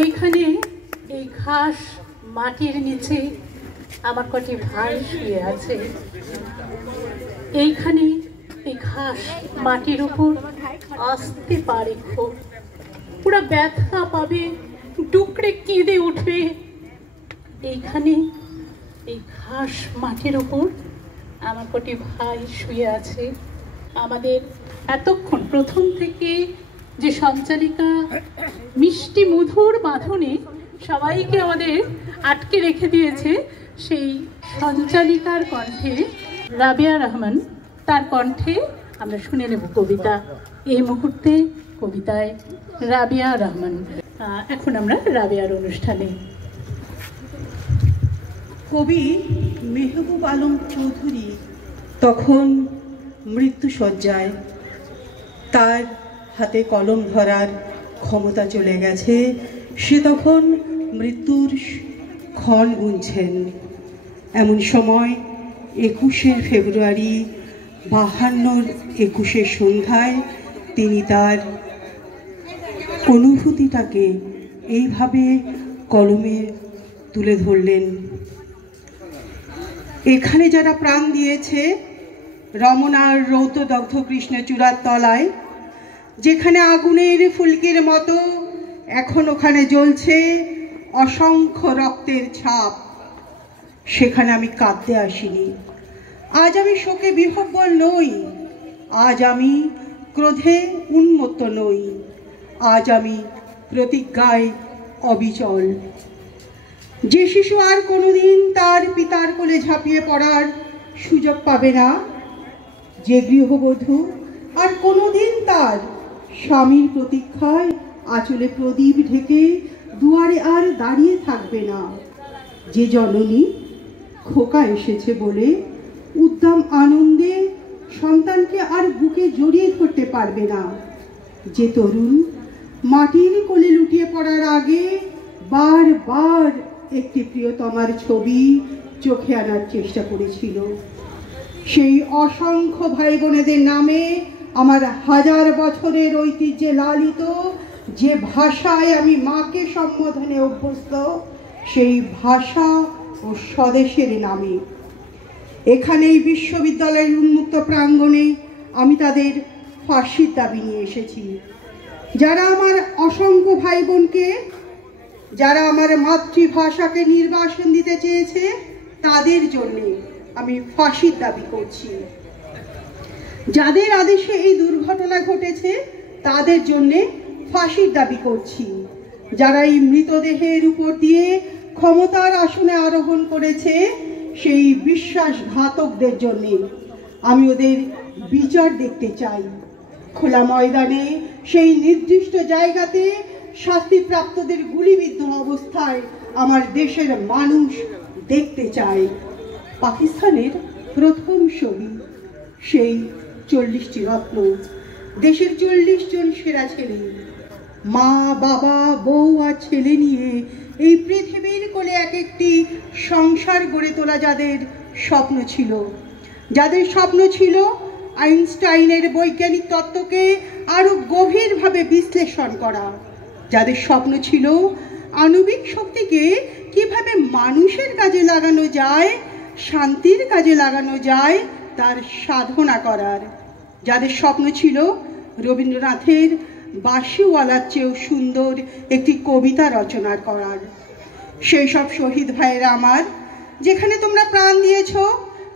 এইখানে এই ঘাস মাটির নিচে আমার কটি ভাই শুয়ে আছে। এইখানে এই ঘাস মাটির উপর আসতে পারে, খুব পুরো ব্যথা পাবে, ডুকরে কেঁদে উঠবে। এইখানে এই ঘাস মাটির উপর আমার কটি ভাই শুয়ে আছে। আমাদের এতক্ষণ প্রথম থেকে যে সঞ্চালিকা মিষ্টি মধুর বাঁধনে সবাইকে আমাদের আটকে রেখে দিয়েছে, সেই সঞ্চালিকার কণ্ঠে রাবেয়া রহমান, তার কণ্ঠে আমরা শুনে নেব কবিতা। এই মুহূর্তে কবিতায় রাবেয়া রহমান। এখন আমরা রাবেয়ার অনুষ্ঠানে। কবি মেহবুব আলম চৌধুরী তখন মৃত্যুশয্যায়, তার হাতে কলম ধরার ক্ষমতা চলে গেছে। সে তখন মৃত্যুর ক্ষণ গুনছেন। এমন সময় 21শে ফেব্রুয়ারি 52-র 21শে সন্ধ্যায় তিনি তার অনুভূতিটাকে এইভাবে কলমে তুলে ধরলেন। এখানে যারা প্রাণ দিয়েছে রমনার রৌদ্রদগ্ধ কৃষ্ণচূড়ার তলায়, যেখানে আগুনের ফুলকির মতো এখন ওখানে জ্বলছে অসংখ্য রক্তের ছাপ, সেখানে আমি কাঁদতে আসিনি। আজ আমি শোকে বিহ্বল নই, আজ আমি ক্রোধে উন্মত্ত নই, আজ আমি প্রতিজ্ঞায় অবিচল। যে শিশু আর কোনোদিন তার পিতার কোলে ঝাঁপিয়ে পড়ার সুযোগ পাবে না, যে গৃহবধূ আর কোনোদিন তার স্বামীর প্রতীক্ষায় আঁচলে প্রদীপ ঢেকে দুয়ারে আর দাঁড়িয়ে থাকবে না, যে জননী খোকা এসেছে বলে উদ্দাম আনন্দে সন্তানকে আর বুকে জড়িয়ে ধরতে পারবে না, যে তরুণ মাটির কোলে লুটিয়ে পড়ার আগে বারবার একটি প্রিয়তমার ছবি চোখে আনার চেষ্টা করেছিল, সেই অসংখ্য ভাই বোনেদের নামে আমার হাজার বছরের ঐতিহ্যে লালিত যে ভাষায় আমি মাকে সম্বোধনে অভ্যস্ত, সেই ভাষা ও স্বদেশের নামে এখানে এই বিশ্ববিদ্যালয়ের উন্মুক্ত প্রাঙ্গণে আমি তাদের ফাঁসির দাবি নিয়ে এসেছি। যারা আমার অসংখ্য ভাই বোনকে, যারা আমার মাতৃভাষাকে নির্বাসন দিতে চেয়েছে, তাদের জন্য আমি ফাঁসির দাবি করছি। যাদের আদেশে এই দুর্ঘটনা ঘটেছে তাদের জন্য ফাঁসির দাবি করছি। যারা এই মৃতদেহের উপর দিয়ে ক্ষমতার আসনে আরোহণ করেছে, সেই বিশ্বাসঘাতকদের জন্য আমি ওদের বিচার দেখতে চাই। খোলা ময়দানে সেই নির্দিষ্ট জায়গাতে শাস্তিপ্রাপ্তদের গুলিবিদ্ধ অবস্থায় আমার দেশের মানুষ দেখতে চায়। পাকিস্তানের প্রথম ছবি, সেই 40টি রত্ন, দেশের 40 জন সেরা ছেলে, মা বাবা বউ আর ছেলে নিয়ে এই পৃথিবীর কোলে এক একটি সংসার গড়ে তোলা যাদের স্বপ্ন ছিল, যাদের স্বপ্ন ছিল আইনস্টাইনের বৈজ্ঞানিক তত্ত্বকে আরো গভীরভাবে বিশ্লেষণ করা, যাদের স্বপ্ন ছিল আণবিক শক্তিকে কিভাবে মানুষের কাজে লাগানো যায়, শান্তির কাজে লাগানো যায়, তার সাধনা করার, যাদের স্বপ্ন ছিল রবীন্দ্রনাথের বাঁশিওয়ালার চেয়েও সুন্দর একটি কবিতা রচনা করার। সেই সব শহীদ ভাইয়েরা আমার, যেখানে তোমরা প্রাণ দিয়েছ,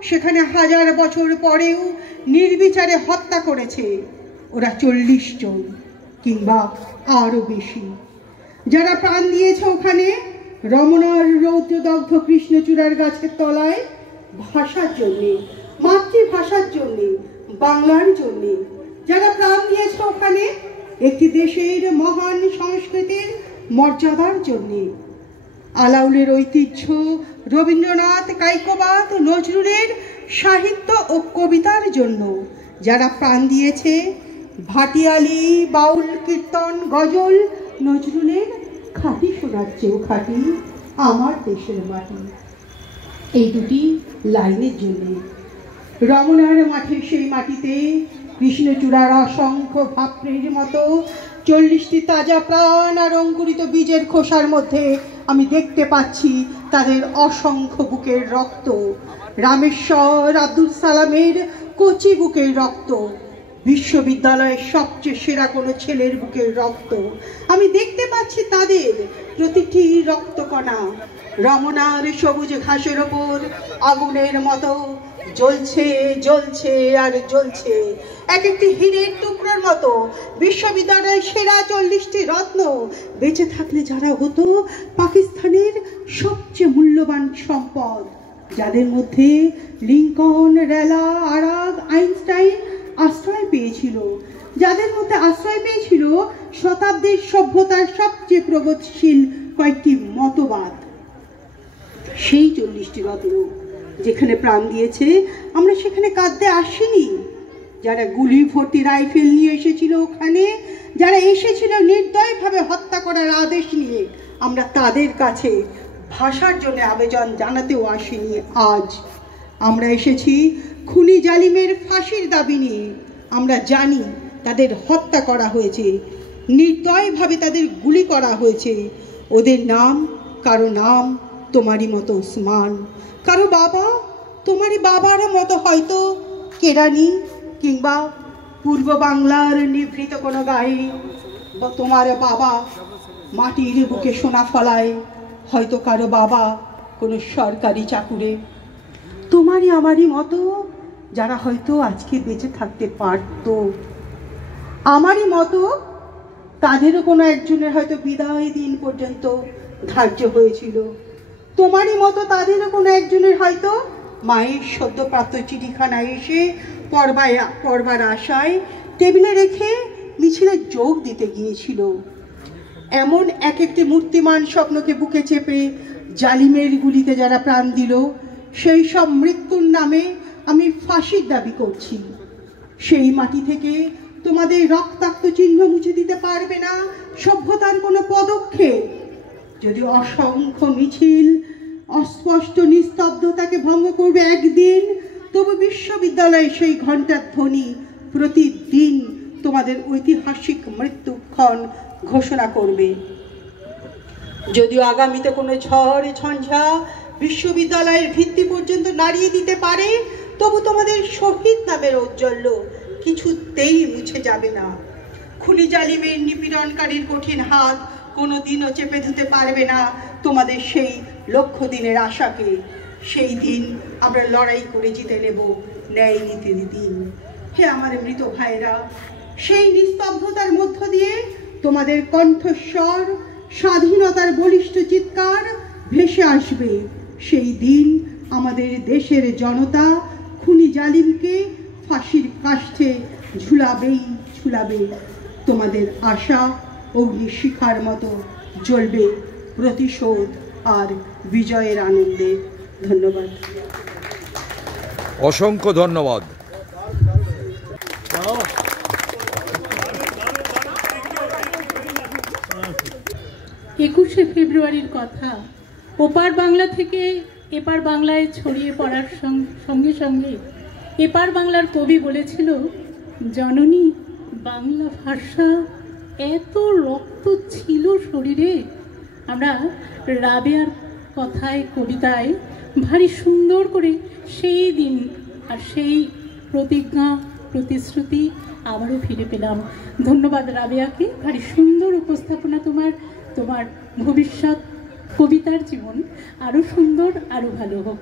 সেখানে হাজার বছর পরেও নির্বিচারে হত্যা করেছে ওরা 40 জন কিংবা আরো বেশি। যারা প্রাণ দিয়েছে ওখানে রমনার রৌদ্রদগ্ধ কৃষ্ণচূড়ার গাছের তলায় ভাষার জন্যে, মাতৃভাষার জন্যে, বাংলার জন্যে, যারা প্রাণ দিয়েছে ওখানে একটি দেশের মহান সংস্কৃতির মর্যাদার জন্যে, আলাউলের ঐতিহ্য, রবীন্দ্রনাথ, কায়কোবাদ, নজরুলের সাহিত্য ও কবিতার জন্য, যারা প্রাণ দিয়েছে ভাটিয়ালি, বাউল, কীর্তন, গজল, নজরুলের খাঁটি শোনার চেয়েও খাঁটি আমার দেশের মাটি, এই দুটি লাইনের জন্য। রমনার মাঠের সেই মাটিতে কৃষ্ণচূড়ার অসংখ্য ভাবপ্রের মতো 40টি তাজা প্রাণ আর অঙ্কুরিত বীজের খোসার মধ্যে আমি দেখতে পাচ্ছি তাদের অসংখ্য বুকের রক্ত, রামেশ্বর আব্দুল সালামের কচি বুকের রক্ত, বিশ্ববিদ্যালয়ের সবচেয়ে সেরা কোনো ছেলের বুকের রক্ত। আমি দেখতে পাচ্ছি তাদের প্রতিটি রক্তকণা রমনার সবুজ ঘাসের ওপর আগুনের মতো জ্বলছে জ্বলছে আর জ্বলছে, এক একটি হীরের টুকরোর মতো। বিশ্ববিদ্যালয়ের সেরা 40টি রত্ন বেঁচে থাকলে যারা হতো পাকিস্তানের সবচেয়ে মূল্যবান সম্পদ, যাদের মধ্যে লিঙ্কন, রেলা, আরাগ, আইনস্টাইন আশ্রয় পেয়েছিল, যাদের মধ্যে আশ্রয় পেয়েছিল শতাব্দীর সভ্যতার সবচেয়ে প্রগতিশীল কয়েকটি মতবাদ। সেই 40টি রত্ন যেখানে প্রাণ দিয়েছে, আমরা সেখানে কাঁদতে আসিনি। যারা গুলি ভর্তি রাইফেল নিয়ে এসেছিল ওখানে, যারা এসেছিল নির্দয়ভাবে হত্যা করার আদেশ নিয়ে, আমরা তাদের কাছে ভাষার জন্য আবেদন জানাতেও আসিনি। আজ আমরা এসেছি খুনি জালিমের ফাঁসির দাবি নিয়ে। আমরা জানি তাদের হত্যা করা হয়েছে, নির্দয়ভাবে তাদের গুলি করা হয়েছে। ওদের নাম, কারো নাম তোমারই মতো ওসমান, কারো বাবা তোমারই বাবার মতো হয়তো কেরানি, কিংবা পূর্ব বাংলার নিভৃত কোনো গায়ে। তোমার বাবা মাটির বুকে সোনা ফলায়, হয়তো কারো বাবা কোনো সরকারি চাকুরে। তোমারই আমারই মতো যারা হয়তো আজকে বেঁচে থাকতে পারত, আমারই মতো তাদেরও কোনো একজনের হয়তো বিদায় দিন পর্যন্ত ধার্য হয়েছিল। তোমারই মতো তাদেরও কোনো একজনের হয়তো মায়ের সদ্যপ্রাপ্ত চিঠিখানা এসে পড়বার আশায় টেবিলে রেখে মিছিলে যোগ দিতে গিয়েছিল। এমন এক একটি মূর্তিমান স্বপ্নকে বুকে চেপে জালিমের গুলিতে যারা প্রাণ দিল, সেই সব মৃত্যুর নামে আমি ফাঁসির দাবি করছি। সেই মাটি থেকে তোমাদের রক্তাক্ত চিহ্ন মুছে দিতে পারবে না সভ্যতার কোনো পদক্ষেপ। যদি অসংখ্য মিছিল অস্পষ্ট নিস্তব্ধতাকে ভঙ্গ করবে একদিন, তবু বিশ্ববিদ্যালয়ে সেই ঘণ্টার ধ্বনি প্রতিদিন তোমাদের ঐতিহাসিক মৃত্যুক্ষণ ঘোষণা করবে। যদিও আগামীতে কোনো ঝড় ঝঞ্ঝা বিশ্ববিদ্যালয়ের ভিত্তি পর্যন্ত নাড়িয়ে দিতে পারে, তবু তোমাদের শহীদ নামের ঔজ্জ্বল্য কিছুতেই মুছে যাবে না। খুনি জালিমের নিপীড়নকারীর কঠিন হাত কোনোদিনও চেপে ধুতে পারবে না তোমাদের সেই লক্ষ্য দিনের আশাকে। সেই দিন আমরা লড়াই করে জিতে নেব ন্যায় নীতির দিন। হে আমার মৃত ভাইরা, সেই নিস্তব্ধতার মধ্য দিয়ে তোমাদের কণ্ঠস্বর, স্বাধীনতার বলিষ্ঠ চিৎকার ভেসে আসবে। সেই দিন আমাদের দেশের জনতা খুনি জালিমকে ফাঁসির কাষ্ঠে ঝুলাবেই ঝুলাবে। তোমাদের আশা অগ্নিশিখার মতো জ্বলবে প্রতিশোধ আর বিজয়ের আনন্দে। ধন্যবাদ, অসংখ্য ধন্যবাদ। 21শে ফেব্রুয়ারির কথা ওপার বাংলা থেকে এপার বাংলায় ছড়িয়ে পড়ার সঙ্গে সঙ্গে এপার বাংলার কবি বলেছিল, জননী বাংলা ভাষা এত রক্ত ছিল শরীরে। আমরা রাবেয়ার কথায়, কবিতায় ভারী সুন্দর করে সেই দিন আর সেই প্রতিজ্ঞা, প্রতিশ্রুতি আবারও ফিরে পেলাম। ধন্যবাদ রাবেয়াকে, ভারী সুন্দর উপস্থাপনা তোমার। তোমার ভবিষ্যৎ কবিতার জীবন আরো সুন্দর, আরো ভালো হোক।